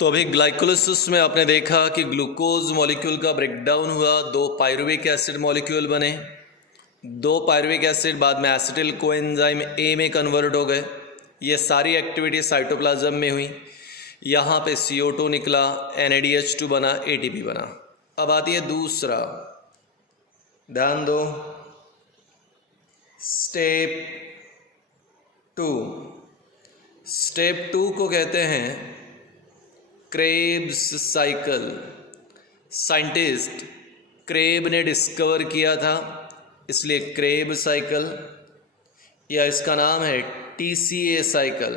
तो अभी ग्लाइकोलिसिस में आपने देखा कि ग्लूकोज मॉलिक्यूल का ब्रेकडाउन हुआ, 2 पायरुविक एसिड मॉलिक्यूल बने, 2 पायरुविक एसिड बाद में एसिटिल कोएंजाइम ए में कन्वर्ट हो गए। ये सारी एक्टिविटी साइटोप्लाज्म में हुई। यहाँ पे CO2 निकला, NADH2 बना, ATP बना। अब आती है दूसरा, ध्यान दो, स्टेप 2। स्टेप 2 को कहते हैं क्रेब्स साइकिल। साइंटिस्ट क्रेब ने डिस्कवर किया था, इसलिए क्रेब साइकिल, या इसका नाम है TCA साइकिल।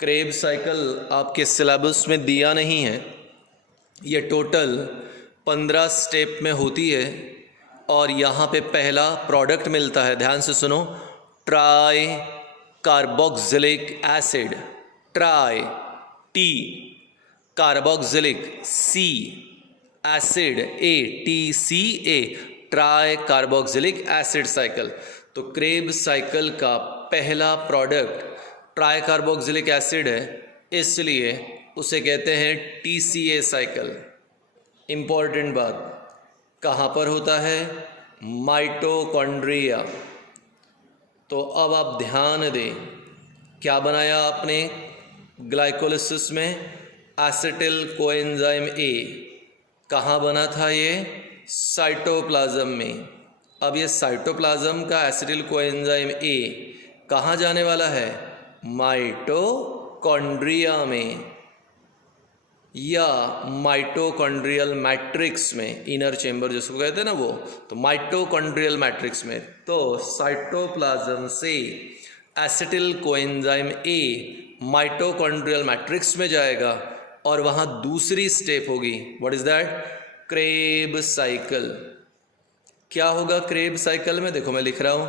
क्रेब साइकिल आपके सिलेबस में दिया नहीं है। ये टोटल 15 स्टेप में होती है और यहाँ पे पहला प्रोडक्ट मिलता है, ध्यान से सुनो, try carboxylic acid, try T, carboxylic C, acid A, TCA, try carboxylic acid cycle. तो क्रेब साइकिल का पहला प्रोडक्ट ट्राई कार्बोक्सिलिक एसिड है, इसलिए उसे कहते हैं TCA साइकिल। इम्पॉर्टेंट बात, कहाँ पर होता है? माइटोकॉन्ड्रिया। तो अब आप ध्यान दें, क्या बनाया आपने ग्लाइकोलिसिस में? Acetyl coenzyme A. कहाँ बना था ये? साइटोप्लाज्म में। अब ये साइटोप्लाज्म का एसिटिल कोएंजाइम ए कहाँ जाने वाला है? माइटोकॉन्ड्रिया में या माइटोकॉन्ड्रियल मैट्रिक्स में, इनर चेंबर जिसको कहते हैं ना वो, तो माइटोकॉन्ड्रियल मैट्रिक्स में। तो साइटोप्लाज्म से acetyl coenzyme A mitochondrial matrix में जाएगा और वहाँ दूसरी स्टेप होगी। What is that? Krebs cycle. क्या होगा क्रेब साइकिल में? देखो मैं लिख रहा हूँ,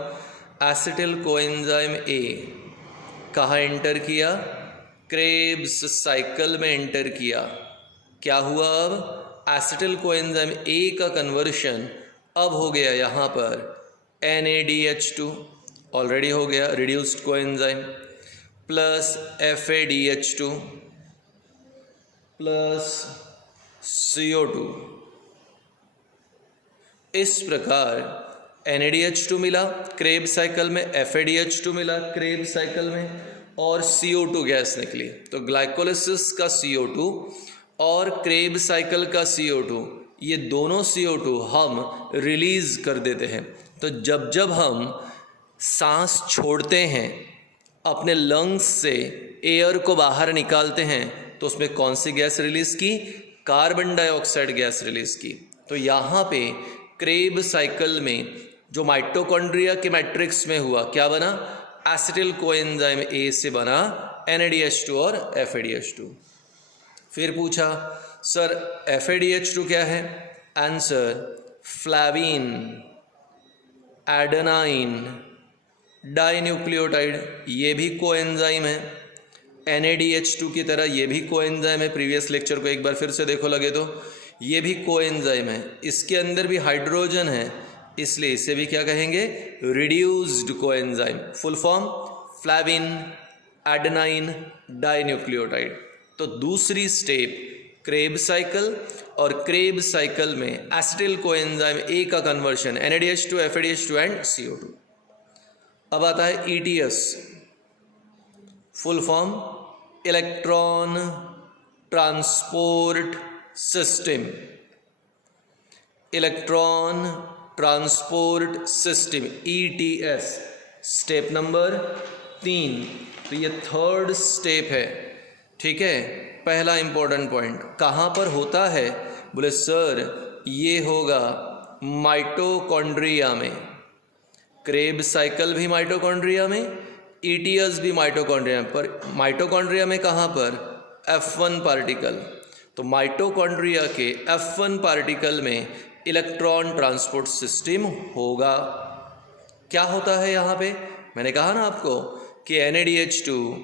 एसिटिल कोएंजाइम ए कहाँ एंटर किया? क्रेब्स साइकिल में एंटर किया। क्या हुआ? अब एसिटिल कोएंजाइम ए का कन्वर्शन अब हो गया यहाँ पर NADH2, ऑलरेडी हो गया, reduced coenzyme, plus FADH2 plus CO2। इस प्रकार NADH2 मिला क्रेब साइकिल में, FADH2 मिला क्रेब साइकिल में, और CO2 गैस निकली। तो ग्लाइकोलिसिस का CO2 और क्रेब साइकिल का CO2, ये दोनों CO2 हम रिलीज कर देते हैं। तो जब जब हम सांस छोड़ते हैं, अपने लंग्स से एयर को बाहर निकालते हैं, तो उसमें कौन सी गैस रिलीज की? कार्बन डाइऑक्साइड गैस रिलीज की। तो यहाँ पे क्रेब साइकिल में जो माइटोकॉन्ड्रिया के मैट्रिक्स में हुआ, क्या बना? एसिटिल कोएंजाइम ए से बना NADH2 और FADH2। फिर पूछा, सर FADH2 क्या है? आंसर, फ्लैविन एडेनाइन डाइन्यूक्लियोटाइड, ये भी कोएंजाइम है। NADH2 की तरह ये भी कोएंजाइम है। प्रीवियस लेक्चर को एक बार फिर से देखो लगे तो, ये भी कोएंजाइम है। इसके अंदर भी हाइड्रोजन है, इसलिए इसे भी क्या कहेंगे? Reduced coenzyme. Full form फ्लैविन adenine dinucleotide. तो दूसरी स्टेप क्रेब साइकिल, और क्रेब साइकिल में एसिटिल कोएंजाइम ए का conversion NADH2, FADH2 and CO2। अब आता है ETS, full form electron transport system. Electron transport system ETS, step number 3। तो ये थर्ड स्टेप है, ठीक है। पहला इंपॉर्टेंट पॉइंट कहाँ पर होता है? बोले सर ये होगा माइटोकॉन्ड्रिया में। क्रेब साइकिल भी माइटोकॉन्ड्रिया में, ETS भी माइटोकॉन्ड्रिया में, पर माइटोकॉन्ड्रिया में कहाँ पर? F1 particle. तो माइटोकॉन्ड्रिया के F1 पार्टिकल में इलेक्ट्रॉन ट्रांसपोर्ट सिस्टम होगा। क्या होता है यहाँ पे? मैंने कहा ना आपको कि NADH2,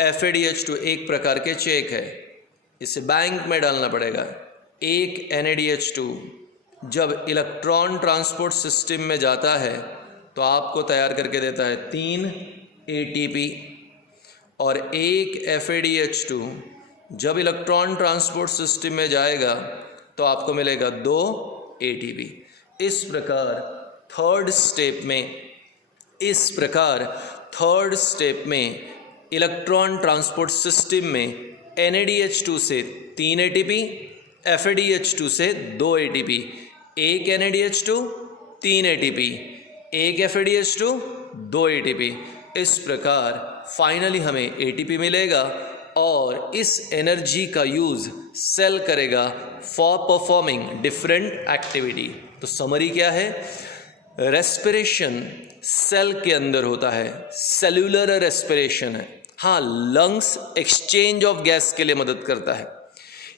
FADH2 एक प्रकार के चेक है, इसे बैंक में डालना पड़ेगा। एक NADH2 जब इलेक्ट्रॉन ट्रांसपोर्ट सिस्टम में जाता है तो आपको तैयार करके देता है 3 ATP, और एक FADH2 जब इलेक्ट्रॉन ट्रांसपोर्ट सिस्टम में जाएगा तो आपको मिलेगा 2 ATP। इस प्रकार थर्ड स्टेप में इलेक्ट्रॉन ट्रांसपोर्ट सिस्टम में NADH2 से 3 ATP, FADH2 से 2 ATP, एक NADH2 3 ATP, एक FADH2 2 ATP। इस प्रकार फाइनली हमें ATP मिलेगा और इस एनर्जी का यूज़ सेल करेगा फॉर परफॉर्मिंग डिफरेंट एक्टिविटी। तो समरी क्या है? रेस्पिरेशन सेल के अंदर होता है, सेल्यूलर रेस्पिरेशन है। हाँ, लंग्स एक्सचेंज ऑफ गैस के लिए मदद करता है।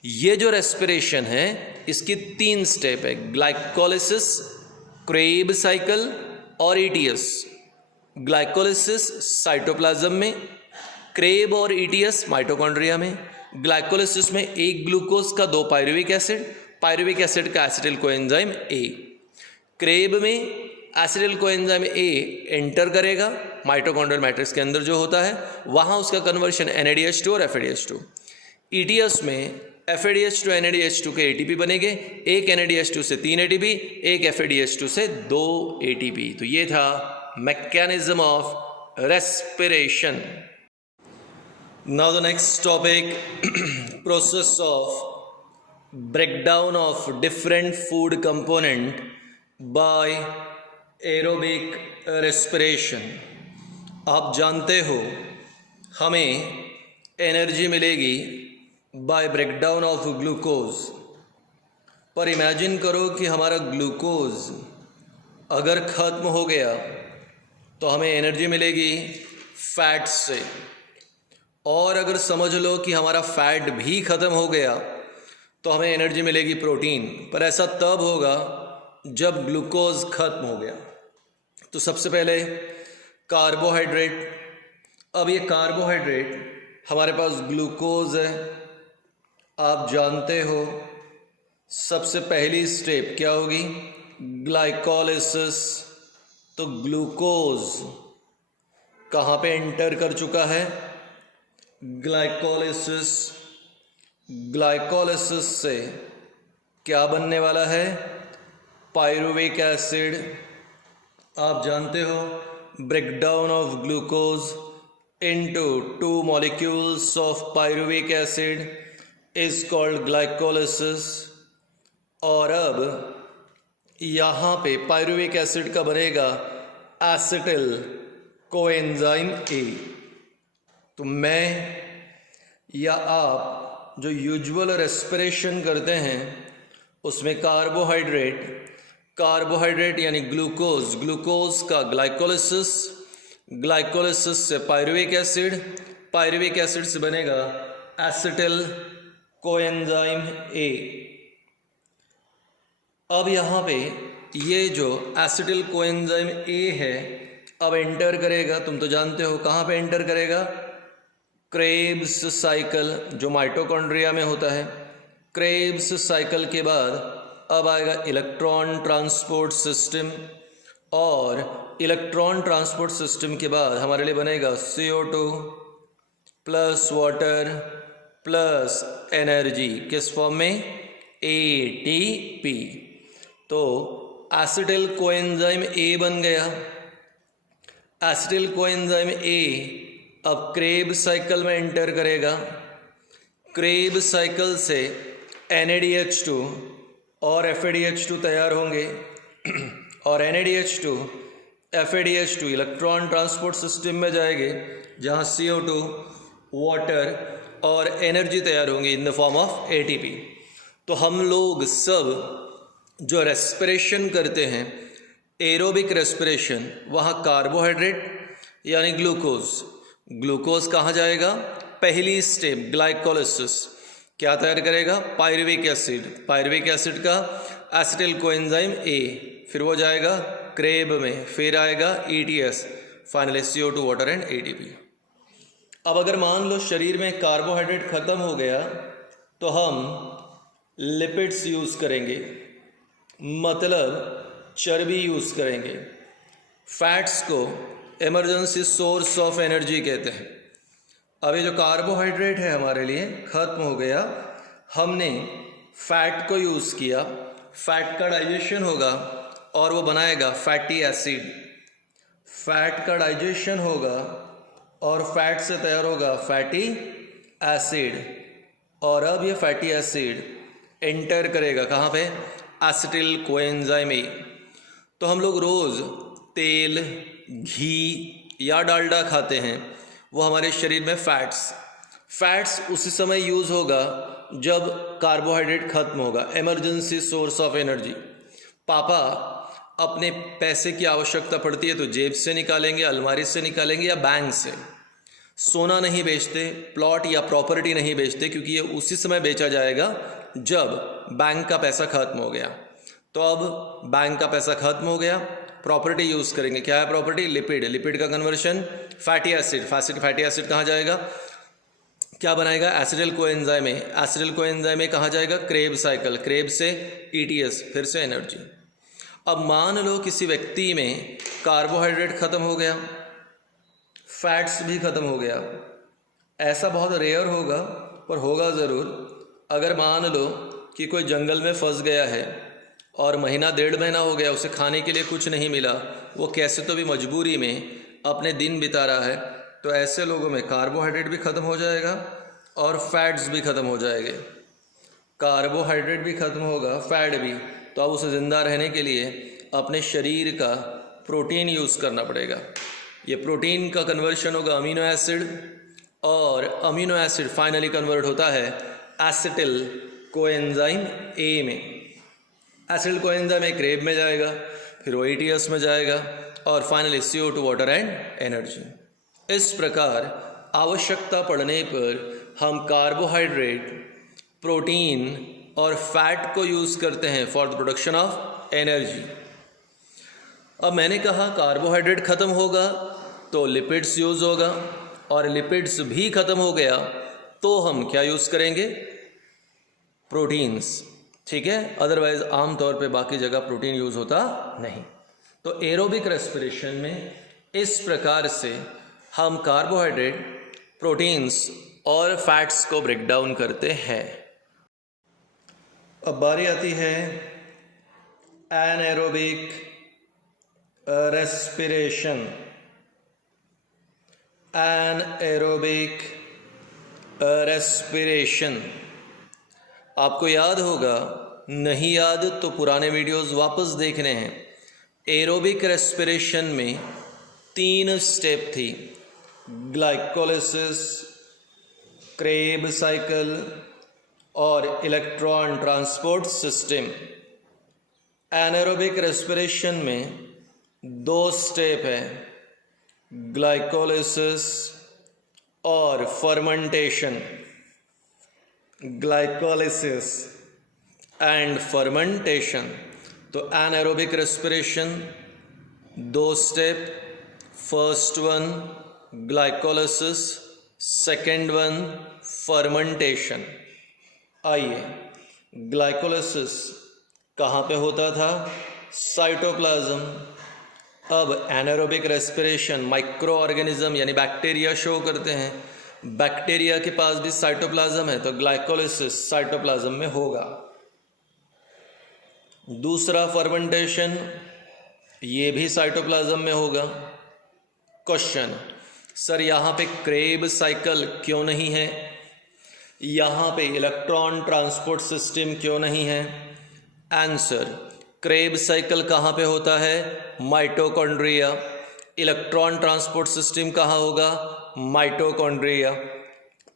ये जो रेस्पिरेशन है इसकी 3 स्टेप है, ग्लाइकोलिसिस, क्रेब साइकिल और ETS। ग्लाइकोलिसिस साइटोप्लाज्म में, क्रेब और ETS माइटोकॉन्ड्रिया में। ग्लाइकोलिसिस में एक ग्लूकोज का 2 पायरुविक एसिड का एसिटिल कोएंजाइम A। क्रेब में एसिटिल कोएंजाइम A एंटर करेगा माइटोकॉन्ड्रियल मैट्रिक्स के अंदर जो होता है, वहाँ उसका कन्वर्शन NADH2 और FADH2। ETS में FADH2 NADH2 के ATP बनेंगे, एक NADH2 से 3 ATP, एक FADH2 से 2 ATP। तो ये था mechanism of respiration. Now the next topic, process of breakdown of different food component by aerobic respiration. आप जानते हो हमें एनर्जी मिलेगी बाय ब्रेकडाउन ऑफ ग्लूकोज, पर इमेजिन करो कि हमारा ग्लूकोज अगर ख़त्म हो गया तो हमें एनर्जी मिलेगी फैट से, और अगर समझ लो कि हमारा फैट भी ख़त्म हो गया तो हमें एनर्जी मिलेगी प्रोटीन। पर ऐसा तब होगा जब ग्लूकोज ख़त्म हो गया। तो सबसे पहले कार्बोहाइड्रेट। अब ये कार्बोहाइड्रेट हमारे पास ग्लूकोज है, आप जानते हो सबसे पहली स्टेप क्या होगी? ग्लाइकोलिसिस। तो ग्लूकोज कहाँ पे एंटर कर चुका है? ग्लाइकोलिसिस। ग्लाइकोलिसिस से क्या बनने वाला है? Pyruvic acid. आप जानते हो breakdown of glucose into 2 molecules of pyruvic acid is called glycolysis। और अब यहाँ पे पायरुविक एसिड का बनेगा एसिटिल कोएंजाइम A। तो मैं या आप जो यूजुअल रेस्पिरेशन करते हैं उसमें कार्बोहाइड्रेट यानी ग्लूकोज का ग्लाइकोलिसिस से पायरुविक एसिड से बनेगा एसिटिल कोएंजाइम A। अब यहाँ पे ये जो एसिटिल कोएंजाइम A है अब एंटर करेगा, तुम तो जानते हो कहाँ पे एंटर करेगा? क्रेब्स साइकिल जो माइटोकॉन्ड्रिया में होता है। क्रेब्स साइकिल के बाद अब आएगा इलेक्ट्रॉन ट्रांसपोर्ट सिस्टम, और इलेक्ट्रॉन ट्रांसपोर्ट सिस्टम के बाद हमारे लिए बनेगा CO2 plus water plus energy, किस फॉर्म में? ATP। तो एसिटिल कोएंजाइम A बन गया। एसिटिल कोएंजाइम A अब क्रेब साइकिल में एंटर करेगा। क्रेब साइकिल से NADH2 और FADH2 तैयार होंगे, और NADH2 FADH2 electron transport system में जाएंगे जहाँ CO2 वाटर और एनर्जी तैयार होंगी इन द फॉर्म ऑफ ATP। तो हम लोग सब जो रेस्पिरेशन करते हैं एरोबिक रेस्पिरेशन, वहाँ कार्बोहाइड्रेट यानी ग्लूकोज कहाँ जाएगा? पहली स्टेप ग्लाइकोलिसिस क्या तैयार करेगा? पायरुविक एसिड का एसिटिल कोएंजाइम A, फिर वो जाएगा क्रेब में, फिर आएगा ETS, finally CO2 water and ATP। अब अगर मान लो शरीर में कार्बोहाइड्रेट ख़त्म हो गया तो हम लिपिड्स यूज़ करेंगे, मतलब चर्बी यूज़ करेंगे। फैट्स को इमरजेंसी सोर्स ऑफ एनर्जी कहते हैं। अब ये जो कार्बोहाइड्रेट है हमारे लिए खत्म हो गया, हमने फैट को यूज़ किया, फैट का डाइजेशन होगा और वो बनाएगा फैटी एसिड। फैट का डाइजेशन होगा और फैट से तैयार होगा फैटी एसिड, और अब ये फैटी एसिड एंटर करेगा कहाँ पे? Acetyl coenzyme A. तो हम लोग रोज़ तेल, घी या डालडा खाते हैं, वो हमारे शरीर में फैट्स उसी समय यूज़ होगा जब कार्बोहाइड्रेट खत्म होगा। Emergency source of energy. पापा अपने पैसे की आवश्यकता पड़ती है तो जेब से निकालेंगे, अलमारी से निकालेंगे या बैंक से। सोना नहीं बेचते, प्लॉट या प्रॉपर्टी नहीं बेचते, क्योंकि ये उसी समय बेचा जाएगा जब बैंक का पैसा खत्म हो गया। तो अब बैंक का पैसा खत्म हो गया, प्रॉपर्टी यूज़ करेंगे। क्या है प्रॉपर्टी? लिपिड। लिपिड का conversion fatty acid. Fatty acid कहाँ जाएगा? क्या बनाएगा? Acetyl coenzyme A. Acetyl coenzyme A कहाँ जाएगा? Krebs cycle. क्रेब से ईटीएस, फिर से एनर्जी। अब मान लो किसी व्यक्ति में कार्बोहाइड्रेट खत्म हो गया, फैट्स भी खत्म हो गया। ऐसा बहुत रेयर होगा, पर होगा ज़रूर। अगर मान लो कि कोई जंगल में फंस गया है और महीना 1.5 महीना हो गया, उसे खाने के लिए कुछ नहीं मिला, वो कैसे तो भी मजबूरी में अपने दिन बिता रहा है, तो ऐसे लोगों में कार्बोहाइड्रेट भी ख़त्म हो जाएगा और फैट्स भी ख़त्म हो जाएंगे। कार्बोहाइड्रेट भी ख़त्म होगा, फैट भी। तो अब उसे ज़िंदा रहने के लिए अपने शरीर का प्रोटीन यूज़ करना पड़ेगा। ये प्रोटीन का कन्वर्शन होगा अमीनो एसिड, और अमीनो एसिड फाइनली कन्वर्ट होता है एसिटिल कोएंजाइम ए में। एसिटिल कोएंजाइम ए क्रेब में जाएगा, फिर वो ईटीएस में जाएगा, और finally CO2 water and energy. इस प्रकार आवश्यकता पड़ने पर हम कार्बोहाइड्रेट, प्रोटीन और फैट को यूज़ करते हैं for the production of energy. अब मैंने कहा कार्बोहाइड्रेट ख़त्म होगा तो लिपिड्स यूज़ होगा, और लिपिड्स भी ख़त्म हो गया तो हम क्या यूज़ करेंगे? प्रोटीन्स। ठीक है, अदरवाइज आमतौर पे बाकी जगह प्रोटीन यूज़ होता नहीं। तो एरोबिक रेस्पिरेशन में इस प्रकार से हम कार्बोहाइड्रेट, प्रोटीन्स और फैट्स को ब्रेक डाउन करते हैं। अब बारी आती है एनाएरोबिक रेस्पिरेशन। एनाएरोबिक रेस्पिरेशन आपको याद होगा, नहीं याद तो पुराने वीडियोस वापस देखने हैं। एरोबिक रेस्पिरेशन में 3 स्टेप थी: ग्लाइकोलिसिस, क्रेब साइकिल और इलेक्ट्रॉन ट्रांसपोर्ट सिस्टम। एनाएरोबिक रेस्पिरेशन में 2 स्टेप है, ग्लाइकोलिसिस और फर्मेंटेशन। Glycolysis and fermentation. तो एनाएरोबिक रेस्पिरेशन 2 स्टेप, first one glycolysis, second one fermentation. आइए, ग्लाइकोलिसिस कहाँ पे होता था? साइटोप्लाज्म। अब एनाएरोबिक रेस्पिरेशन माइक्रो ऑर्गेनिज्म यानी बैक्टीरिया शो करते हैं। बैक्टीरिया के पास भी साइटोप्लाज्म है, तो ग्लाइकोलिसिस साइटोप्लाज्म में होगा। दूसरा फर्मेंटेशन, ये भी साइटोप्लाज्म में होगा। क्वेश्चन, सर यहाँ पे क्रेब साइकिल क्यों नहीं है? यहाँ पे इलेक्ट्रॉन ट्रांसपोर्ट सिस्टम क्यों नहीं है? आंसर, क्रेब साइकिल कहाँ पे होता है? माइटोकॉन्ड्रिया। इलेक्ट्रॉन ट्रांसपोर्ट सिस्टम कहाँ होगा? माइटोकॉन्ड्रिया।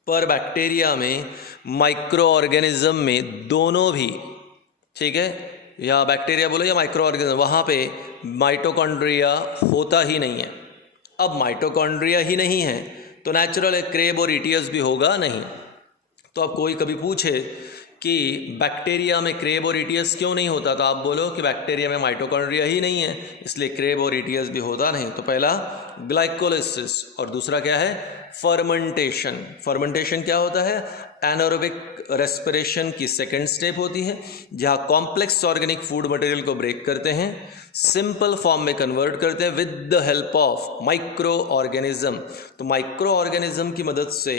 पर बैक्टीरिया में, माइक्रो ऑर्गेनिज्म में, दोनों भी, ठीक है, या बैक्टीरिया बोलो या माइक्रो ऑर्गेनिज्म, वहाँ पे माइटोकॉन्ड्रिया होता ही नहीं है। अब माइटोकॉन्ड्रिया ही नहीं है तो नेचुरल है क्रेब और ईटीएस भी होगा नहीं। तो अब कोई कभी पूछे कि बैक्टीरिया में क्रेब और ईटीएस क्यों नहीं होता, तो आप बोलो कि बैक्टीरिया में माइटोकॉन्ड्रिया ही नहीं है, इसलिए क्रेब और ईटीएस भी होता नहीं। तो पहला ग्लाइकोलिसिस और दूसरा क्या है? फर्मेंटेशन। फर्मेंटेशन क्या होता है? एनारोबिक रेस्पिरेशन की सेकेंड स्टेप होती है, जहाँ कॉम्प्लेक्स ऑर्गेनिक फूड मटेरियल को ब्रेक करते हैं, सिंपल फॉर्म में कन्वर्ट करते हैं with the help of micro organism. तो माइक्रो ऑर्गेनिज्म की मदद से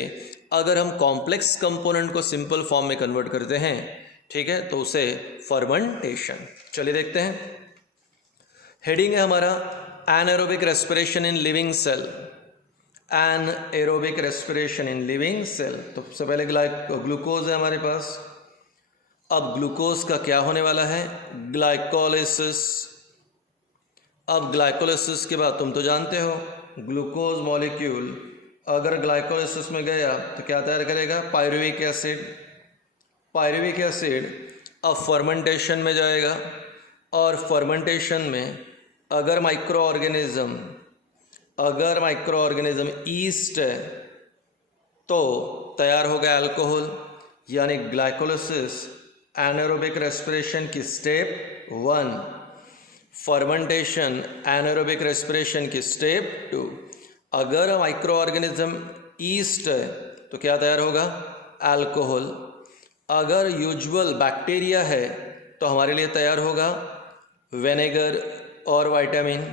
अगर हम कॉम्प्लेक्स कंपोनेंट को सिंपल फॉर्म में कन्वर्ट करते हैं, ठीक है, तो उसे फर्मेंटेशन। चलिए देखते हैं। हेडिंग है हमारा anaerobic respiration in living cell. Anaerobic respiration in living cell. तो सबसे पहले ग्लूकोज है हमारे पास। अब ग्लूकोज का क्या होने वाला है? ग्लाइकोलिसिस। अब ग्लाइकोलिसिस के बाद तुम तो जानते हो, ग्लूकोज मॉलिक्यूल अगर ग्लाइकोलिसिस में गया तो क्या तैयार करेगा? Pyruvic acid. पायरुविक एसिड अब फर्मेंटेशन में जाएगा, और फर्मेंटेशन में अगर माइक्रो ऑर्गेनिज्म ईस्ट है तो तैयार होगा अल्कोहल, यानी ग्लाइकोलिसिस एनारोबिक रेस्पिरेशन की स्टेप 1, फर्मेंटेशन एनारोबिक रेस्पिरेशन की स्टेप 2। अगर माइक्रो ऑर्गेनिज्म ईस्ट है तो क्या तैयार होगा? अल्कोहल। अगर यूजुअल बैक्टीरिया है तो हमारे लिए तैयार होगा विनेगर और विटामिन।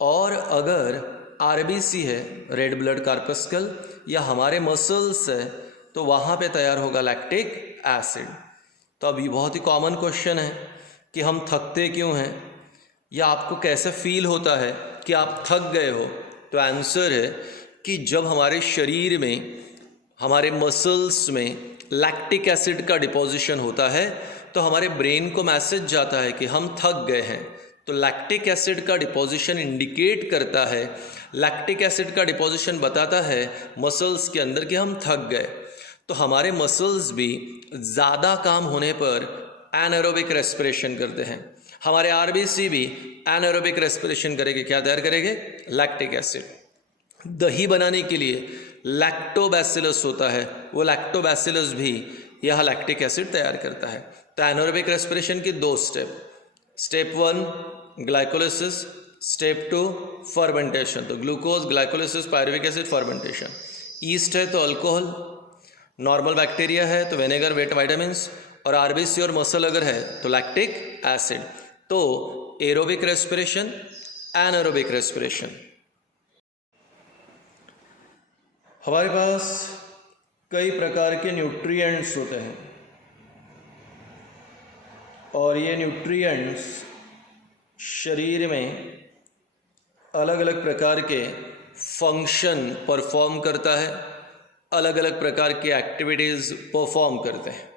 और अगर आरबीसी है, रेड ब्लड कार्पस्कल, या हमारे मसल्स है तो वहाँ पे तैयार होगा लैक्टिक एसिड। तो अब ये बहुत ही कॉमन क्वेश्चन है कि हम थकते क्यों हैं, या आपको कैसे फील होता है कि आप थक गए हो? तो आंसर है कि जब हमारे शरीर में, हमारे मसल्स में लैक्टिक एसिड का डिपोजिशन होता है तो हमारे ब्रेन को मैसेज जाता है कि हम थक गए हैं। तो लैक्टिक एसिड का डिपोजिशन इंडिकेट करता है, लैक्टिक एसिड का डिपोजिशन बताता है मसल्स के अंदर कि हम थक गए। तो हमारे मसल्स भी ज़्यादा काम होने पर एनारोबिक रेस्पिरेशन करते हैं। हमारे आरबीसी भी एनारोबिक रेस्पिरेशन करेंगे। क्या तैयार करेंगे? Lactic acid. दही बनाने के लिए लैक्टोबैसिलस होता है, वो लैक्टोबैसिलस भी यह लैक्टिक एसिड तैयार करता है। तो एनारोबिक रेस्पिरेशन की 2 step. Step 1 glycolysis, step 2 fermentation. तो glucose, glycolysis, pyruvic acid, fermentation. Yeast है तो अल्कोहल, नॉर्मल बैक्टीरिया है तो विनेगर, विटामिन्स, और आरबीसी और मसल अगर है तो लैक्टिक एसिड। तो एरोबिक रेस्पिरेशन, एनारोबिक रेस्पिरेशन। हमारे पास कई प्रकार के न्यूट्रिएंट्स होते हैं, और ये न्यूट्रिएंट्स शरीर में अलग अलग प्रकार के फंक्शन परफॉर्म करता है, अलग अलग प्रकार की एक्टिविटीज़ परफॉर्म करते हैं।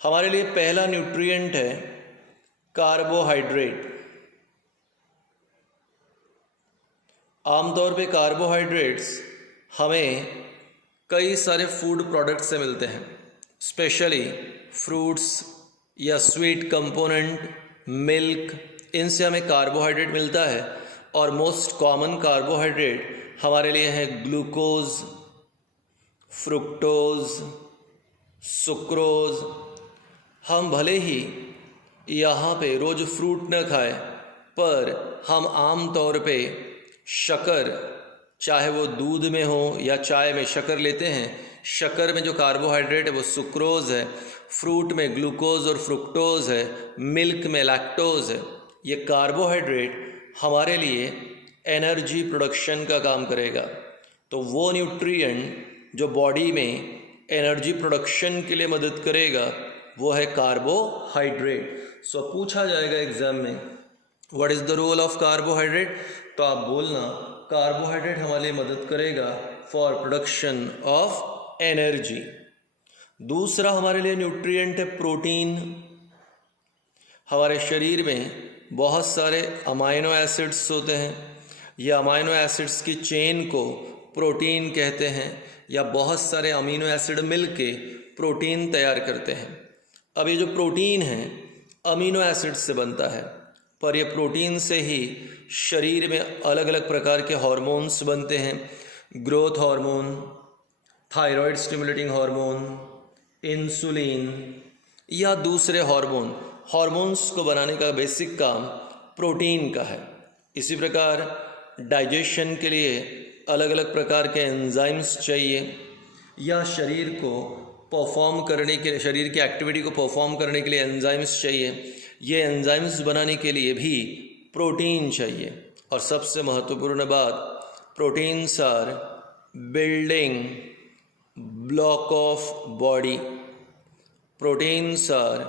हमारे लिए पहला न्यूट्रिएंट है कार्बोहाइड्रेट। आमतौर पे कार्बोहाइड्रेट्स हमें कई सारे फूड प्रोडक्ट से मिलते हैं, स्पेशली फ्रूट्स या स्वीट कंपोनेंट, मिल्क, इनसे हमें कार्बोहाइड्रेट मिलता है। और मोस्ट कॉमन कार्बोहाइड्रेट हमारे लिए है ग्लूकोज, फ्रुक्टोज, सुक्रोज। हम भले ही यहाँ पे रोज़ फ्रूट न खाएं, पर हम आम तौर पे शक्कर, चाहे वो दूध में हो या चाय में शक्कर लेते हैं। शक्कर में जो कार्बोहाइड्रेट है वो सुक्रोज है, फ्रूट में ग्लूकोज और फ्रुक्टोज है, मिल्क में लैक्टोज है। ये कार्बोहाइड्रेट हमारे लिए एनर्जी प्रोडक्शन का काम करेगा। तो वो न्यूट्रिएंट जो बॉडी में एनर्जी प्रोडक्शन के लिए मदद करेगा वो है कार्बोहाइड्रेट। सो पूछा जाएगा एग्जाम में, what is the role of carbohydrate? तो आप बोलना कार्बोहाइड्रेट हमारे लिए मदद करेगा फॉर प्रोडक्शन ऑफ एनर्जी। दूसरा हमारे लिए न्यूट्रिएंट है प्रोटीन। हमारे शरीर में बहुत सारे अमाइनो एसिड्स होते हैं, ये अमाइनो एसिड्स की चेन को प्रोटीन कहते हैं, या बहुत सारे अमीनो एसिड मिलके प्रोटीन तैयार करते हैं। अब ये जो प्रोटीन है अमीनो एसिड से बनता है, पर ये प्रोटीन से ही शरीर में अलग अलग प्रकार के हार्मोन्स बनते हैं। Growth hormone, thyroid stimulating hormone, insulin या दूसरे हार्मोन्स को बनाने का बेसिक काम प्रोटीन का है। इसी प्रकार डाइजेशन के लिए अलग अलग प्रकार के एंजाइम्स चाहिए, या शरीर को परफॉर्म करने के लिए, शरीर की एक्टिविटी को परफॉर्म करने के लिए एंजाइम्स चाहिए। ये एंजाइम्स बनाने के लिए भी प्रोटीन चाहिए। और सबसे महत्वपूर्ण बात, proteins are building block of body. Proteins are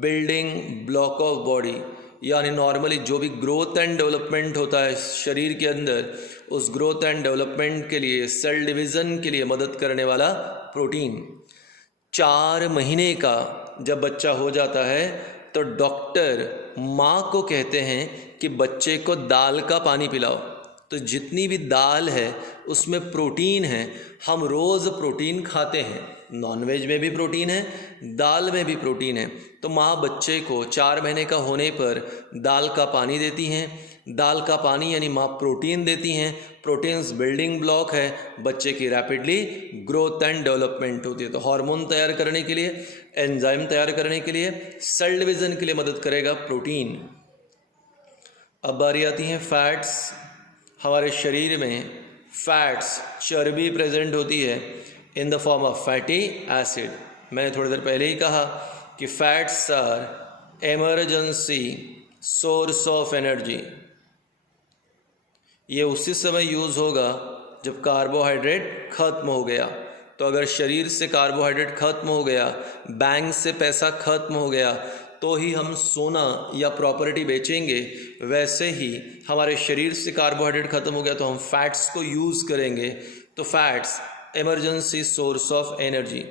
building block of body, यानी नॉर्मली जो भी ग्रोथ एंड डेवलपमेंट होता है शरीर के अंदर, उस ग्रोथ एंड डेवलपमेंट के लिए, सेल डिवीज़न के लिए मदद करने वाला प्रोटीन। 4 महीने का जब बच्चा हो जाता है तो डॉक्टर माँ को कहते हैं कि बच्चे को दाल का पानी पिलाओ। तो जितनी भी दाल है उसमें प्रोटीन है। हम रोज़ प्रोटीन खाते हैं, नॉनवेज में भी प्रोटीन है, दाल में भी प्रोटीन है। तो माँ बच्चे को 4 महीने का होने पर दाल का पानी देती हैं। दाल का पानी यानी माँ प्रोटीन देती हैं। प्रोटीन्स बिल्डिंग ब्लॉक है, बच्चे की रैपिडली ग्रोथ एंड डेवलपमेंट होती है। तो हार्मोन तैयार करने के लिए, एंजाइम तैयार करने के लिए, सेल डिवीज़न के लिए मदद करेगा प्रोटीन। अब बारी आती है फैट्स। हमारे शरीर में फैट्स, चर्बी प्रेजेंट होती है in the form of fatty acid. मैंने थोड़ी देर पहले ही कहा कि fats are emergency source of energy. ये उसी समय यूज़ होगा जब कार्बोहाइड्रेट खत्म हो गया। तो अगर शरीर से कार्बोहाइड्रेट खत्म हो गया, बैंक से पैसा खत्म हो गया, तो ही हम सोना या प्रॉपर्टी बेचेंगे। वैसे ही हमारे शरीर से कार्बोहाइड्रेट खत्म हो गया तो हम फैट्स को यूज़ करेंगे। तो fats emergency source of energy.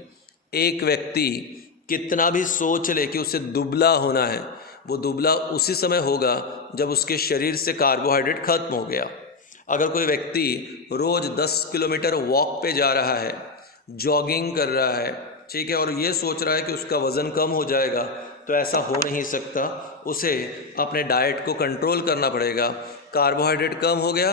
एक व्यक्ति कितना भी सोच ले कि उसे दुबला होना है, वो दुबला उसी समय होगा जब उसके शरीर से कार्बोहाइड्रेट खत्म हो गया। अगर कोई व्यक्ति रोज़ 10 किलोमीटर वॉक पे जा रहा है, जॉगिंग कर रहा है, ठीक है, और ये सोच रहा है कि उसका वज़न कम हो जाएगा, तो ऐसा हो नहीं सकता। उसे अपने डाइट को कंट्रोल करना पड़ेगा। कार्बोहाइड्रेट कम हो गया,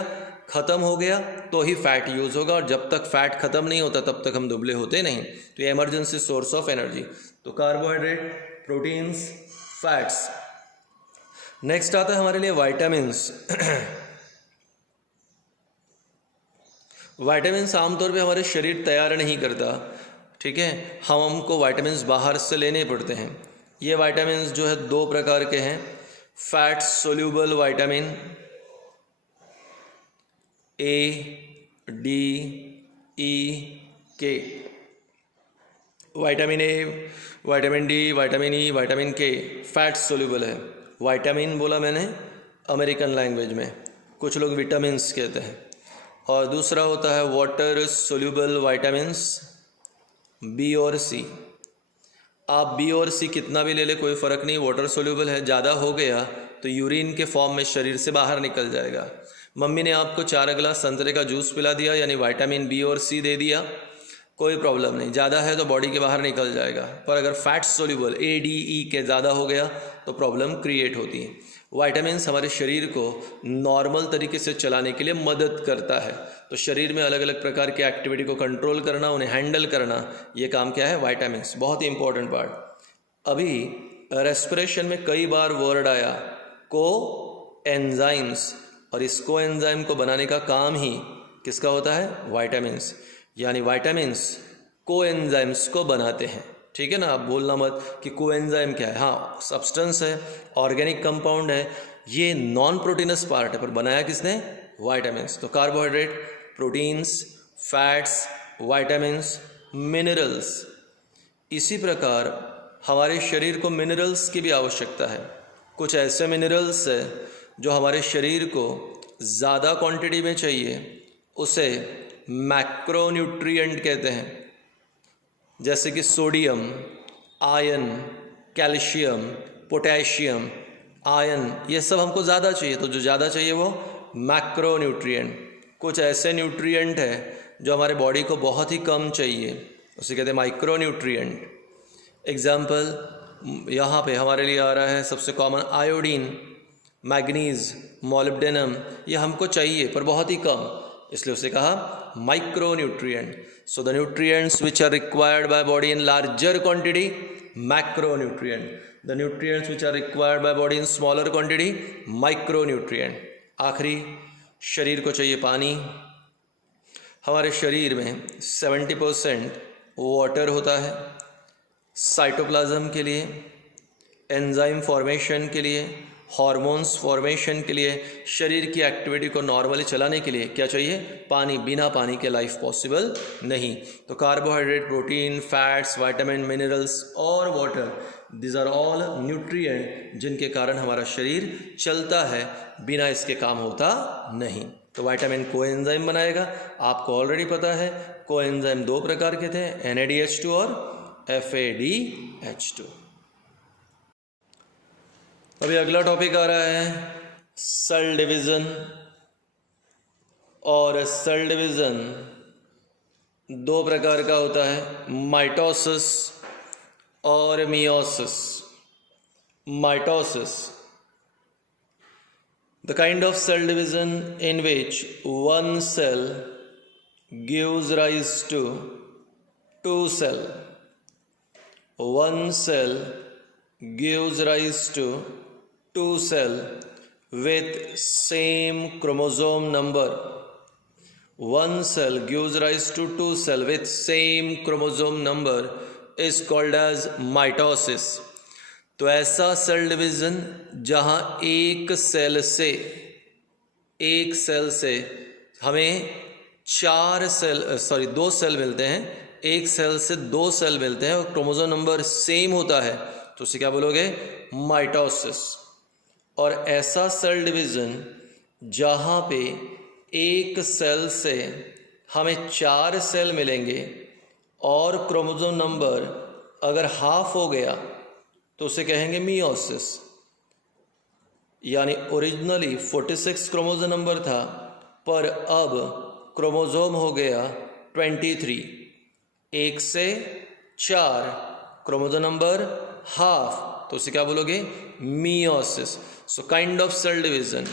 ख़त्म हो गया, तो ही फैट यूज़ होगा। और जब तक फैट ख़त्म नहीं होता तब तक हम दुबले होते नहीं। तो ये इमरजेंसी सोर्स ऑफ एनर्जी। तो कार्बोहाइड्रेट, प्रोटीन्स, फैट्स। नेक्स्ट आता है हमारे लिए वाइटामिन्स। वाइटामिन्स आमतौर पे हमारे शरीर तैयार नहीं करता, ठीक है, हमको वाइटामिन्स बाहर से लेने पड़ते हैं। ये वाइटामिन्स जो है 2 प्रकार के हैं। Fat soluble vitamin A, D, E, K। Vitamin A, vitamin D, vitamin E, vitamin K fat soluble है। विटामिन बोला मैंने अमेरिकन लैंग्वेज में, कुछ लोग विटामिन्स कहते हैं। और दूसरा होता है वाटर सोल्यूबल विटामिन्स B और C। आप B और C कितना भी ले ले कोई फ़र्क नहीं, वाटर सोल्यूबल है। ज़्यादा हो गया तो यूरिन के फॉर्म में शरीर से बाहर निकल जाएगा। मम्मी ने आपको 4 गिलास संतरे का जूस पिला दिया, यानी विटामिन B और C दे दिया, कोई प्रॉब्लम नहीं। ज़्यादा है तो बॉडी के बाहर निकल जाएगा। पर अगर fat soluble A, D, E के ज़्यादा हो गया तो प्रॉब्लम क्रिएट होती है। विटामिन्स हमारे शरीर को नॉर्मल तरीके से चलाने के लिए मदद करता है। तो शरीर में अलग अलग प्रकार की एक्टिविटी को कंट्रोल करना, उन्हें हैंडल करना, ये काम क्या है? विटामिन्स। बहुत ही इंपॉर्टेंट पार्ट। अभी रेस्पिरेशन में कई बार वर्ड आया को एंजाइम्स, और इस को एंजाइम को बनाने का काम ही किसका होता है? विटामिन्स। यानी विटामिन्स को एंजाइम्स को बनाते हैं, ठीक है ना। आप बोलना मत कि को एंजाइम क्या है। हाँ, सब्सटेंस है, ऑर्गेनिक कंपाउंड है, ये नॉन प्रोटीनस पार्ट है, पर बनाया किसने? विटामिन्स। तो carbohydrate, proteins, fats, vitamins, minerals. इसी प्रकार हमारे शरीर को मिनरल्स की भी आवश्यकता है। कुछ ऐसे मिनरल्स है जो हमारे शरीर को ज़्यादा क्वांटिटी में चाहिए, उसे मैक्रोन्यूट्रिएंट कहते हैं। जैसे कि sodium, ion, calcium, potassium, ion, ये सब हमको ज़्यादा चाहिए। तो जो ज़्यादा चाहिए वो मैक्रोन्यूट्रिएंट। कुछ ऐसे न्यूट्रिएंट है जो हमारे बॉडी को बहुत ही कम चाहिए, उसे कहते हैं माइक्रोन्यूट्रिएंट। एग्जाम्पल यहाँ पे हमारे लिए आ रहा है सबसे कॉमन आयोडीन, मैग्नीज, मॉलिब्डेनम। ये हमको चाहिए पर बहुत ही कम, इसलिए उसे कहा micronutrient. So the nutrients which are required by body in larger quantity, macronutrient. The nutrients which are required by body in smaller quantity, micronutrient. आखिरी, शरीर को चाहिए पानी। हमारे शरीर में 70% वाटर होता है। साइटोप्लाज्म के लिए, एंजाइम फॉर्मेशन के लिए, हार्मोन्स फॉर्मेशन के लिए, शरीर की एक्टिविटी को नॉर्मली चलाने के लिए क्या चाहिए? पानी। बिना पानी के लाइफ पॉसिबल नहीं। तो carbohydrate, protein, fats, vitamin, minerals और water, this are all nutrient जिनके कारण हमारा शरीर चलता है, बिना इसके काम होता नहीं। तो विटामिन कोएंजाइम बनाएगा। आपको ऑलरेडी पता है कोएंजाइम दो प्रकार के थे, NADH2 और FADH2। अभी अगला टॉपिक आ रहा है सेल डिवीज़न। और सेल डिवीज़न दो प्रकार का होता है, माइटोसिस और meiosis. Mitosis, the kind of cell division in which one cell gives rise to two cell. One cell gives rise to two cell with same chromosome number. One cell gives rise to two cell with same chromosome number is called as mitosis. तो ऐसा cell division जहाँ एक cell से हमें दो cell मिलते हैं, एक सेल से दो सेल मिलते हैं और क्रोमोसोम नंबर सेम होता है, तो उसे क्या बोलोगे? माइटोसिस। और ऐसा सेल डिवीज़न जहाँ पे एक सेल से हमें 4 सेल मिलेंगे और क्रोमोसोम नंबर अगर हाफ हो गया तो उसे कहेंगे मियोसिस। यानी ओरिजिनली 46 क्रोमोसोम नंबर था, पर अब क्रोमोसोम हो गया 23। 1 से 4, क्रोमोसोम नंबर हाफ, तो उसे क्या बोलोगे? Meiosis. So kind of cell division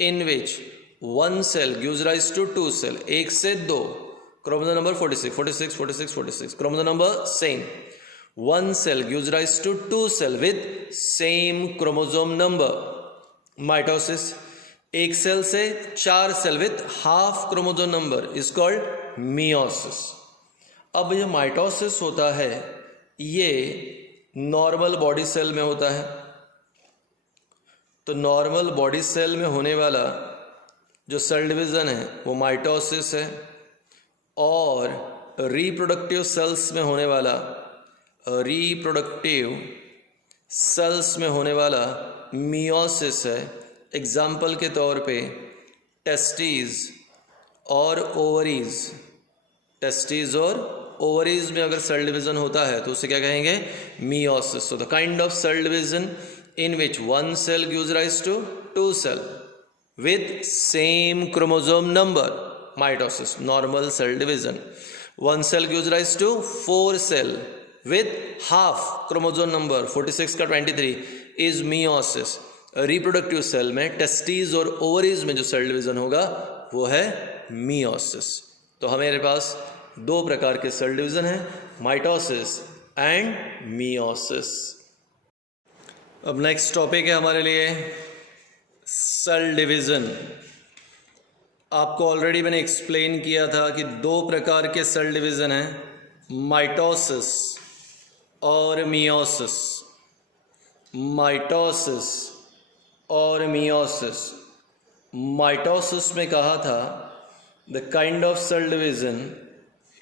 in which one cell gives rise to two cell, 1 से 2, chromosome number 46, chromosome number same. One cell gives rise to two cell with same chromosome number. Mitosis, एक cell से 4 cell with half chromosome number is called meiosis. अब ये mitosis होता है, ये normal body cell में होता है। तो नॉर्मल बॉडी सेल में होने वाला जो सेल डिवीज़न है वो माइटोसिस है, और रिप्रोडक्टिव सेल्स में होने वाला, रिप्रोडक्टिव सेल्स में होने वाला मियोसिस है। एग्जाम्पल के तौर पे टेस्टीज और ओवरीज, टेस्टीज और ओवरीज में अगर सेल डिवीज़न होता है तो उसे क्या कहेंगे? Meiosis. So the kind of cell division in which one cell gives rise to two cell with same chromosome number, mitosis. Normal cell division, one cell gives rise to 4 cell with half chromosome number 46 का 23 is meiosis। Reproductive cell में testes और ovaries में जो cell division होगा वो है meiosis. तो हमारे पास दो प्रकार के सेल डिवीज़न हैं, माइटोसिस एंड मियोसिस। अब नेक्स्ट टॉपिक है हमारे लिए सेल डिवीज़न। आपको ऑलरेडी मैंने एक्सप्लेन किया था कि दो प्रकार के सेल डिवीज़न हैं, माइटोसिस और मियोसिस। माइटोसिस और मियोसिस। माइटोसिस में कहा था the kind of cell division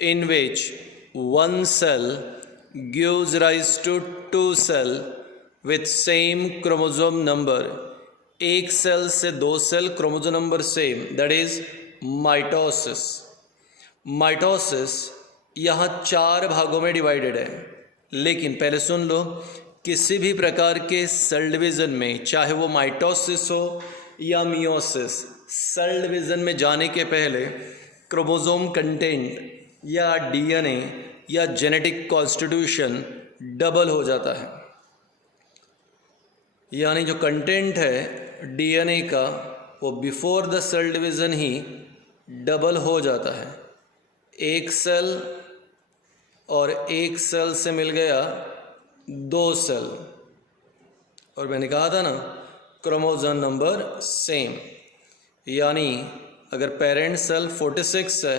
in which one cell gives rise to two cell with same chromosome number, एक सेल से 2 cell chromosome number same, that is mitosis. Mitosis यहाँ 4 भागों में divided है, लेकिन पहले सुन लो, किसी भी प्रकार के सेल डिवीज़न में, चाहे वो माइटोसिस हो या मियोसिस, सेल डिवीज़न में जाने के पहले क्रोमोसोम कंटेंट या DNA या जेनेटिक कॉन्स्टिट्यूशन डबल हो जाता है। यानी जो कंटेंट है DNA का वो बिफोर द सेल डिवीज़न ही डबल हो जाता है। एक सेल और एक सेल से मिल गया 2 सेल, और मैंने कहा था ना क्रोमोसोम नंबर सेम। यानी अगर पेरेंट सेल 46 है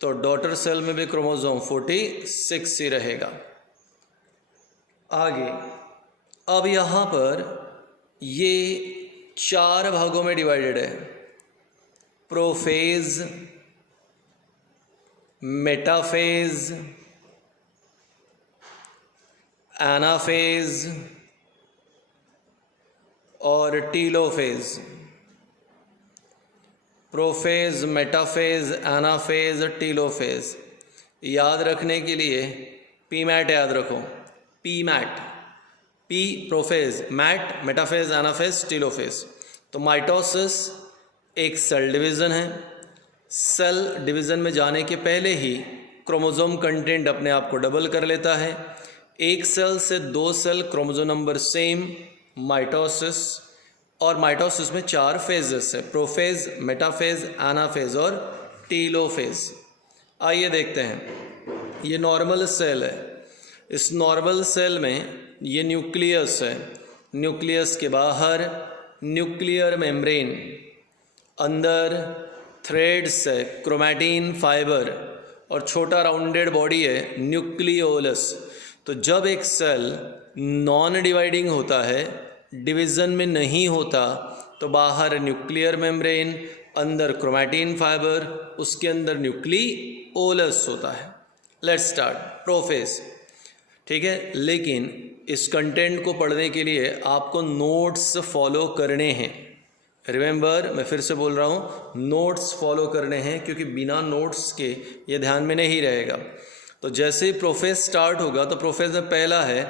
तो डॉटर सेल में भी क्रोमोसोम 46 ही रहेगा। आगे अब यहाँ पर ये 4 भागों में डिवाइडेड है, प्रोफेज, मेटाफेज, एनाफेज और telophase. Prophase, metaphase, anaphase, telophase. याद रखने के लिए पीमैट याद रखो, PMAT, P prophase, MAT metaphase, anaphase, telophase. तो माइटोसिस एक सेल डिवीज़न है। सेल डिवीज़न में जाने के पहले ही क्रोमोसोम कंटेंट अपने आप को डबल कर लेता है। एक सेल से 2 cell, chromosome number same, mitosis. और माइटोसिस में 4 फेजेस है, प्रोफेज, मेटाफेज, एनाफेज और टीलोफेज। आइए देखते हैं। ये नॉर्मल सेल है। इस नॉर्मल सेल में ये न्यूक्लियस है। न्यूक्लियस के बाहर न्यूक्लियर मेम्ब्रेन, अंदर थ्रेड्स है, क्रोमैटिन फाइबर और छोटा राउंडेड बॉडी है, न्यूक्लियोलस। तो जब एक सेल नॉन डिवाइडिंग होता है, डिवीज़न में नहीं होता, तो बाहर न्यूक्लियर मेम्ब्रेन, अंदर क्रोमैटिन फाइबर, उसके अंदर न्यूक्लियोलस होता है। Let's start. प्रोफेज, ठीक है। लेकिन इस कंटेंट को पढ़ने के लिए आपको नोट्स फॉलो करने हैं। रिमेंबर, मैं फिर से बोल रहा हूँ, नोट्स फॉलो करने हैं, क्योंकि बिना नोट्स के ये ध्यान में नहीं रहेगा। तो जैसे ही प्रोफेज स्टार्ट होगा तो प्रोफेज में पहला है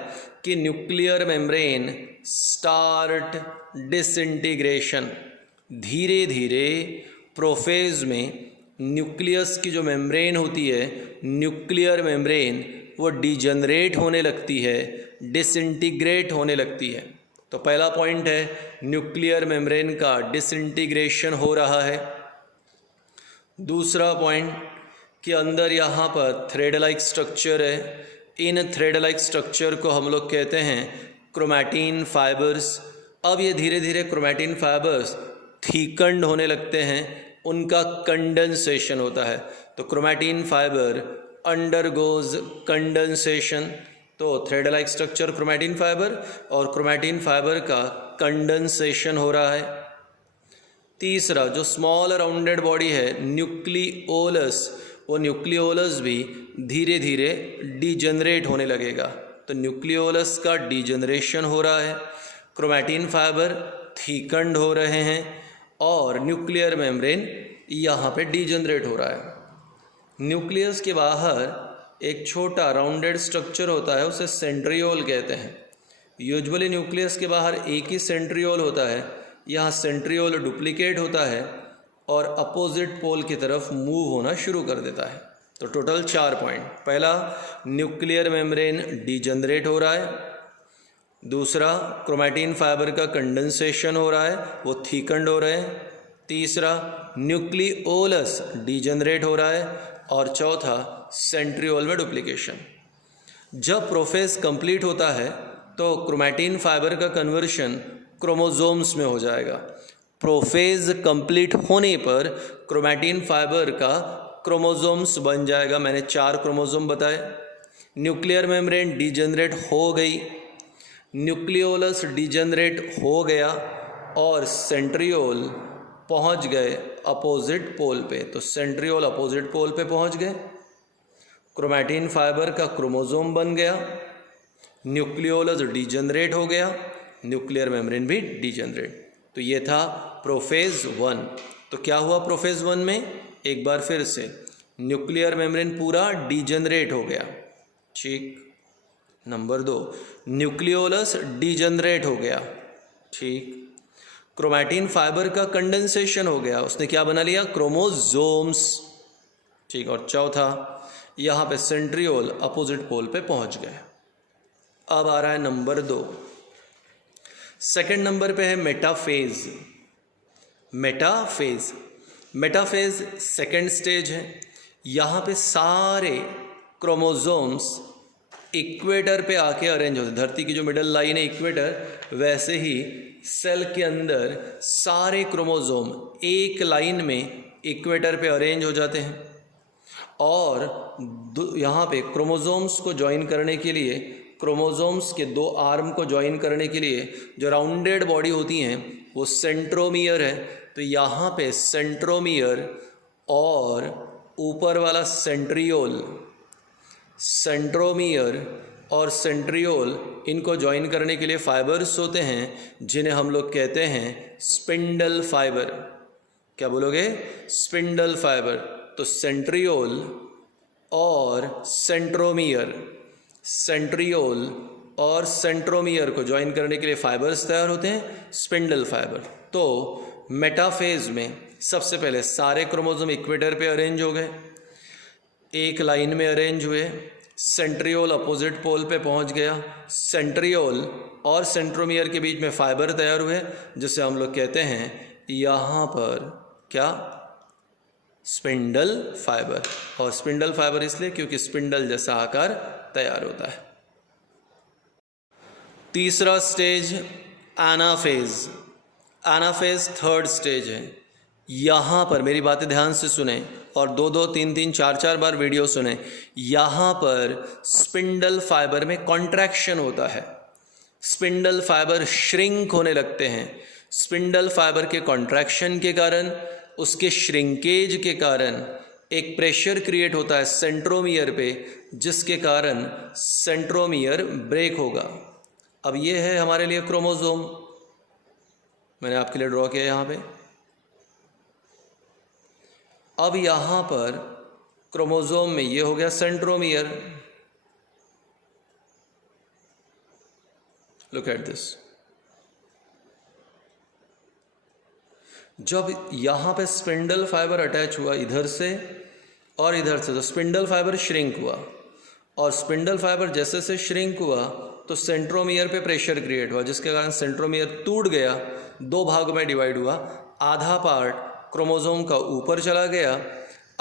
कि न्यूक्लियर मेम्ब्रेन स्टार्ट डिसइंटीग्रेशन। धीरे धीरे प्रोफेज में न्यूक्लियस की जो मेम्ब्रेन होती है, न्यूक्लियर मेम्ब्रेन, वो डिजनरेट होने लगती है, डिसइंटीग्रेट होने लगती है। तो पहला पॉइंट है, न्यूक्लियर मेम्ब्रेन का डिसइंटीग्रेशन हो रहा है। दूसरा पॉइंट कि अंदर यहाँ पर थ्रेड लाइक स्ट्रक्चर है। इन थ्रेड लाइक स्ट्रक्चर को हम लोग कहते हैं क्रोमैटिन फाइबर्स। अब ये धीरे धीरे क्रोमैटिन फाइबर्स थीकंड होने लगते हैं, उनका कंडेंसेशन होता है। तो क्रोमैटिन फाइबर अंडरगोज कंडेंसेशन। तो thread like structure chromatin fibre, और क्रोमैटिन फाइबर का कंडेंसेशन हो रहा है। तीसरा, जो स्मॉल राउंडेड बॉडी है, न्यूक्लियोलस, वो न्यूक्लियोलस भी धीरे धीरे डिजनरेट होने लगेगा। तो न्यूक्लियोलस का डिजनरेशन हो रहा है, क्रोमैटिन फाइबर थीकंड हो रहे हैं और न्यूक्लियर मेम्ब्रेन यहाँ पे डिजनरेट हो रहा है। न्यूक्लियस के बाहर एक छोटा राउंडेड स्ट्रक्चर होता है, उसे सेंट्रियोल कहते हैं। यूजुअली न्यूक्लियस के बाहर एक ही सेंट्रियोल होता है, यहाँ सेंट्रियोल डुप्लीकेट होता है और अपोजिट पोल की तरफ मूव होना शुरू कर देता है। तो टोटल 4 पॉइंट। पहला, न्यूक्लियर मेम्ब्रेन डिजनरेट हो रहा है। दूसरा, क्रोमैटिन फाइबर का कंडेंसेशन हो रहा है, वो थीकंड हो रहे हैं। तीसरा, न्यूक्लियोलस डिजनरेट हो रहा है। और चौथा, सेंट्रियोल में डुप्लीकेशन। जब प्रोफेज कंप्लीट होता है तो क्रोमैटिन फाइबर का कन्वर्शन क्रोमोसोम्स में हो जाएगा। प्रोफेज कंप्लीट होने पर क्रोमैटिन फाइबर का क्रोमोसोम्स बन जाएगा। मैंने 4 क्रोमोसोम बताए। न्यूक्लियर मेम्ब्रेन डिजनरेट हो गई, न्यूक्लियोलस डिजनरेट हो गया और सेंट्रियोल पहुंच गए अपोजिट पोल पे। तो सेंट्रियोल अपोजिट पोल पे पहुंच गए, क्रोमैटिन फाइबर का क्रोमोसोम बन गया, न्यूक्लियोलस डिजनरेट हो गया, न्यूक्लियर मेम्ब्रेन भी डिजनरेट। तो ये था प्रोफेज 1। तो क्या हुआ प्रोफेज 1 में? एक बार फिर से, न्यूक्लियर मेम्ब्रेन पूरा डिजनरेट हो गया, ठीक। नंबर 2, न्यूक्लियोलस डिजनरेट हो गया, ठीक। क्रोमैटिन फाइबर का कंडेंसेशन हो गया, उसने क्या बना लिया? क्रोमोसोम्स, ठीक। और चौथा, यहाँ पे सेंट्रियोल अपोजिट पोल पे पहुँच गए। अब आ रहा है नंबर 2। सेकंड नंबर पे है metaphase. Metaphase, metaphase second stage है। यहाँ पे सारे क्रोमोसोम्स इक्वेटर पे आके अरेंज होते हैं। धरती की जो मिडल लाइन है इक्वेटर, वैसे ही सेल के अंदर सारे क्रोमोसोम एक लाइन में इक्वेटर पे अरेंज हो जाते हैं। और यहाँ पे क्रोमोसोम्स को ज्वाइन करने के लिए, क्रोमोसोम्स के 2 आर्म को ज्वाइन करने के लिए जो राउंडेड बॉडी होती हैं वो सेंट्रोमियर है। तो यहाँ पे सेंट्रोमियर और ऊपर वाला सेंट्रियोल, सेंट्रोमियर और सेंट्रियोल, इनको ज्वाइन करने के लिए फाइबर्स होते हैं जिन्हें हम लोग कहते हैं स्पिंडल फाइबर। क्या बोलोगे? Spindle fibre. तो सेंट्रियोल और सेंट्रोमियर, सेंट्रियोल और सेंट्रोमियर को ज्वाइन करने के लिए फाइबर्स तैयार होते हैं, स्पिंडल फाइबर। तो मेटाफेज में सबसे पहले सारे क्रोमोसोम इक्वेटर पे अरेंज हो गए, एक लाइन में अरेंज हुए, सेंट्रियोल अपोजिट पोल पे पहुंच गया, सेंट्रियोल और सेंट्रोमियर के बीच में फाइबर तैयार हुए जिसे हम लोग कहते हैं यहाँ पर क्या? Spindle fibre. और स्पिंडल फाइबर इसलिए क्योंकि स्पिंडल जैसा आकार तैयार होता है। तीसरा stage anaphase. Anaphase 3rd stage है। यहाँ पर मेरी बातें ध्यान से सुने और 2-2, 3-3, 4-4 बार वीडियो सुने। यहाँ पर स्पिंडल फाइबर में कॉन्ट्रैक्शन होता है, स्पिंडल फाइबर श्रिंक होने लगते हैं। स्पिंडल फाइबर के कॉन्ट्रैक्शन के कारण, उसके श्रिंकेज के कारण एक प्रेशर क्रिएट होता है सेंट्रोमियर पे, जिसके कारण सेंट्रोमियर ब्रेक होगा। अब ये है हमारे लिए क्रोमोसोम, मैंने आपके लिए ड्रॉ किया यहाँ पे। अब यहाँ पर क्रोमोसोम में ये हो गया सेंट्रोमियर। Look at this. जब यहाँ पे स्पिंडल फाइबर अटैच हुआ इधर से और इधर से, तो स्पिंडल फाइबर श्रिंक हुआ, और स्पिंडल फाइबर जैसे से श्रिंक हुआ तो सेंट्रोमियर पे प्रेशर क्रिएट हुआ, जिसके कारण सेंट्रोमियर टूट गया, 2 भागों में डिवाइड हुआ। आधा पार्ट क्रोमोसोम का ऊपर चला गया,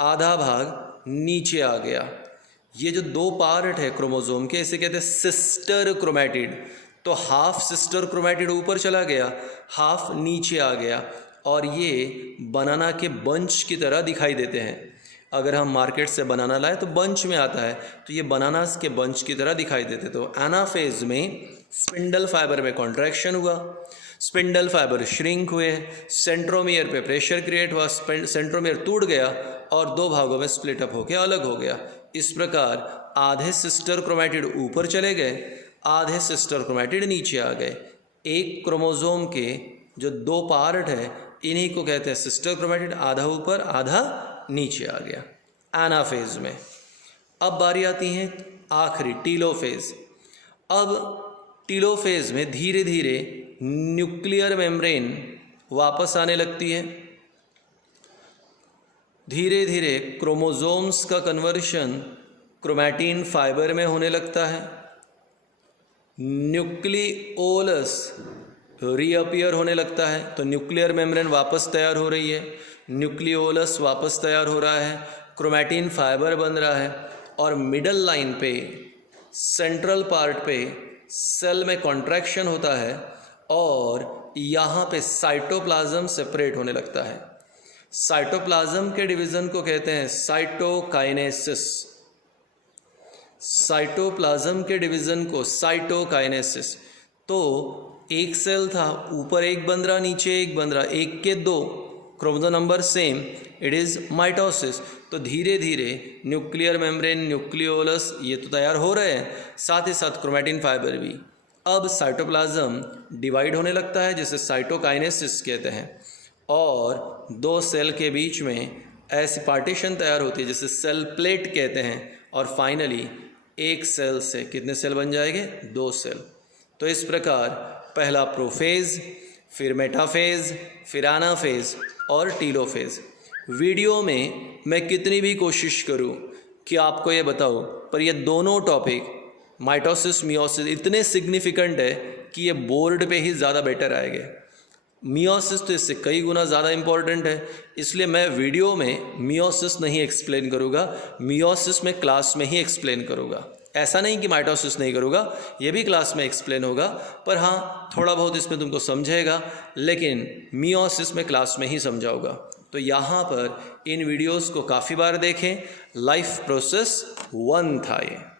आधा भाग नीचे आ गया। ये जो 2 पार्ट है क्रोमोसोम के, इसे कहते हैं सिस्टर क्रोमैटिड। तो हाफ सिस्टर क्रोमैटिड ऊपर चला गया, हाफ नीचे आ गया, और ये बनाना के बंच की तरह दिखाई देते हैं। अगर हम मार्केट से बनाना लाए तो बंच में आता है, तो ये बनानास के बंच की तरह दिखाई देते। तो एनाफेज में स्पिंडल फाइबर में कॉन्ट्रैक्शन हुआ, स्पिंडल फाइबर श्रिंक हुए, सेंट्रोमियर पे प्रेशर क्रिएट हुआ, सेंट्रोमियर टूट गया और 2 भागों में स्प्लिट अप होकर अलग हो गया। इस प्रकार आधे सिस्टर क्रोमैटिड ऊपर चले गए, आधे सिस्टर क्रोमैटिड नीचे आ गए। एक क्रोमोसोम के जो 2 पार्ट है, इन्हीं को कहते हैं सिस्टर क्रोमैटिड, आधा ऊपर आधा न्नीचे आ गया एनाफेज में। अब बारी आती है आखिरी टीलोफेज। अब टीलोफेज में धीरे धीरे न्यूक्लियर मेम्ब्रेन वापस आने लगती है, धीरे धीरे क्रोमोसोम्स का कन्वर्शन क्रोमैटिन फाइबर में होने लगता है, न्यूक्लियोलस रीअपियर होने लगता है। तो न्यूक्लियर मेम्ब्रेन वापस तैयार हो रही है, न्यूक्लियोलस वापस तैयार हो रहा है, क्रोमैटिन फाइबर बन रहा है, और मिडल लाइन पे, सेंट्रल पार्ट पे सेल में कॉन्ट्रैक्शन होता है और यहाँ पे साइटोप्लाज्म सेपरेट होने लगता है। साइटोप्लाज्म के डिवीज़न को कहते हैं साइटोकाइनेसिस। साइटोप्लाज्म के डिवीज़न को साइटोकाइनेसिस। तो एक सेल था, ऊपर एक बन रहा, नीचे एक बन रहा, 1 के 2 chromosome number same, it is mitosis. तो धीरे धीरे न्यूक्लियर मेम्ब्रेन, न्यूक्लियोलस ये तो तैयार हो रहे हैं, साथ ही साथ क्रोमैटिन फाइबर भी। अब साइटोप्लाज्म डिवाइड होने लगता है, जिसे साइटोकाइनेसिस कहते हैं, और 2 सेल के बीच में ऐसी पार्टीशन तैयार होती है जिसे सेल प्लेट कहते हैं, और फाइनली एक सेल से कितने सेल बन जाएंगे? 2 सेल। तो इस प्रकार पहला प्रोफेज, फिर मेटाफेज, फिर एनाफेज और टीलोफेज। वीडियो में मैं कितनी भी कोशिश करूं कि आपको ये बताऊं, पर ये दोनों टॉपिक माइटोसिस, मियोसिस इतने सिग्निफिकेंट है कि ये बोर्ड पे ही ज़्यादा बेटर आएंगे। मियोसिस तो इससे कई गुना ज़्यादा इम्पॉर्टेंट है, इसलिए मैं वीडियो में मियोसिस नहीं एक्सप्लेन करूँगा, मियोसिस में क्लास में ही एक्सप्लेन करूँगा। ऐसा नहीं कि माइटोसिस नहीं करूँगा, ये भी क्लास में एक्सप्लेन होगा, पर हाँ थोड़ा बहुत इसमें तुमको समझेगा, लेकिन मियोसिस में क्लास में ही समझाऊँगा। तो यहाँ पर इन वीडियोस को काफ़ी बार देखें, लाइफ प्रोसेस 1 था ये।